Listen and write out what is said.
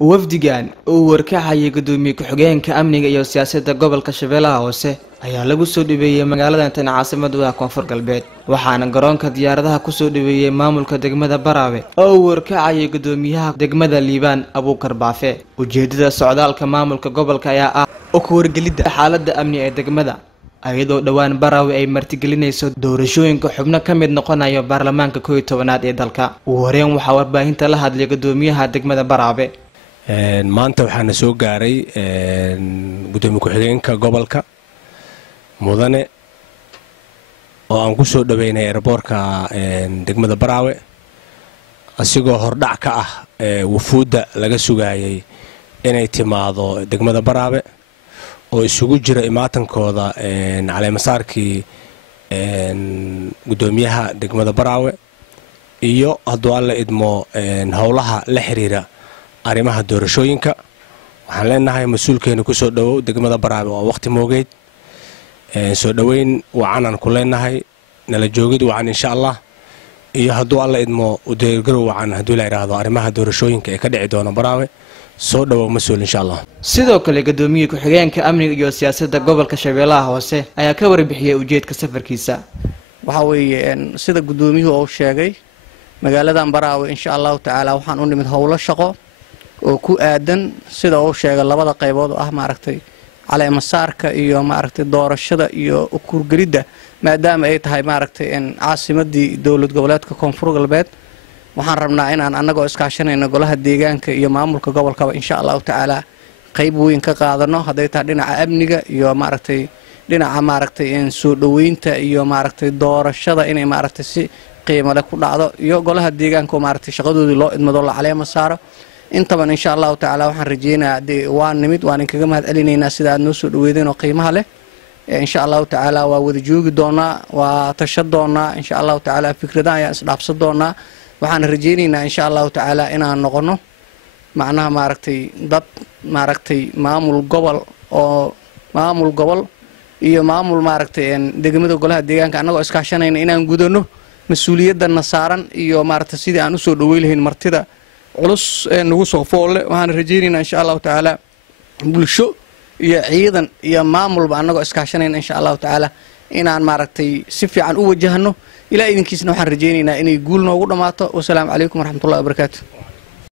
wafdigan uu warkacayay gudoomiye ku-xigeenka amniga iyo siyaasadda gobolka Shabeellaha Hoose ayaa lagu soo dhibeeyay magaalada tan caasimadda Koonfur Galbeed waxaana garoonka diyaaradaha ku soo dhibeeyay maamulka degmada Baraawe oo uu warkacayay gudoomiyaha degmada Liibaan Abuukar Baafe ujeedada socdaalka maamulka gobolka ayaa ah oo ku wargelida xaaladda amni ee degmada ayadoo dhawaan Baraawe ay martigelinayso doorashooyinka xubno ka mid noqonayo baarlamaanka 11aad ee dalka ugu horeen waxa warbaahinta la hadlay gudoomiyaha degmada Baraawe maanta waxaana soo gaaray gudoomiye ku-xigeenka gobolka mudane oo aan ku soo dhaweynay airportka degmada Baraawe asigoo hordhac ka ah wufuudda laga sugayay inay timaado degmada Baraawe oo isugu jira imaatankooda caleemasaarkii gudoomiyaha degmada Baraawe iyo hadduu alla idmo howlaha la xiriira arrimaha doorashooyinka waxaan leenahay mas'uulkeena ku soo dhawow degmada Baraawe oo waqti moogeed soo dhaweyn wacan ku leenahay nala joogid wacan insha Allah iyo hadduu alla idmo u deegarow wacan hadduu la yiraahdo arrimaha doorashooyinka ee ka dhici doona Baraawe soo dhawow mas'uul insha Allah sidoo kale gudoomiye ku-xigeenka amniga iyo siyaasadda gobolka Shabeellaha Hoose ayaa ka warbixiyay ujeedka safarkiisa waxa weeye sida gudoomiyuhu uu sheegay magaaladan Baraawe insha Allah taala waxaan u nimid howlo shaqo oo ku aadan sida uu sheegay labada qaybood oo ah maaragtay caleemasaarka iyo maaragtay doorashada iyo ukurgelida maadaama ay tahay maaragtay caasimadii dawlad goboleedka Koonfur Galbeed waxaan rabnaa inaan anagoo iskaashanayno golaha deegaanka iyo maamulka gobolka insha Allah taala qayb weyn ka qaadano haday tahay dhinaca amniga iyo maaragtay dhinaca maaragtay soo dhaweynta iyo maaragtay doorashada inay maaragtay si qiimo leh ku dhacdo iyo golaha deegaanka oo maaragtay shaqadoodii loo idmado la caleemasaaro intaban insha Allah taala waxaan rajeynayaa waan nimid waan kaga mahad celinaynaa sida aad noo soo dhaweedeen oo qiimaha leh insha Allah taala waa wada joogi doonaa waa tashad doonaa insha Allah taala fikradaha ayaan isdhaafsan doonaa waxaan rajeynaynaa insha Allah taala inaan noqono macnaha maaragtay dad maaragtay maamul gobol iyo maamul maaragtay degmada golaha deegaanka anagoo iskaashanayna inaan gudano mas'uuliyadana saaran iyo maaragtay sidii aan u soo dhaweeylahayn martida culus nagu soo foole waxaan rajeynaynaa insha Allah taala bulsho iyo ciidan iyo maamulba anagoo iskaashanayna insha Allah taala inaan maaragtay si fiican u wajahno ilaa idinkiisna waxaan rajeynaynaa inay guul noogu dhamaato wassalaamu calaykum waraxmatullaahi wabarakaatuh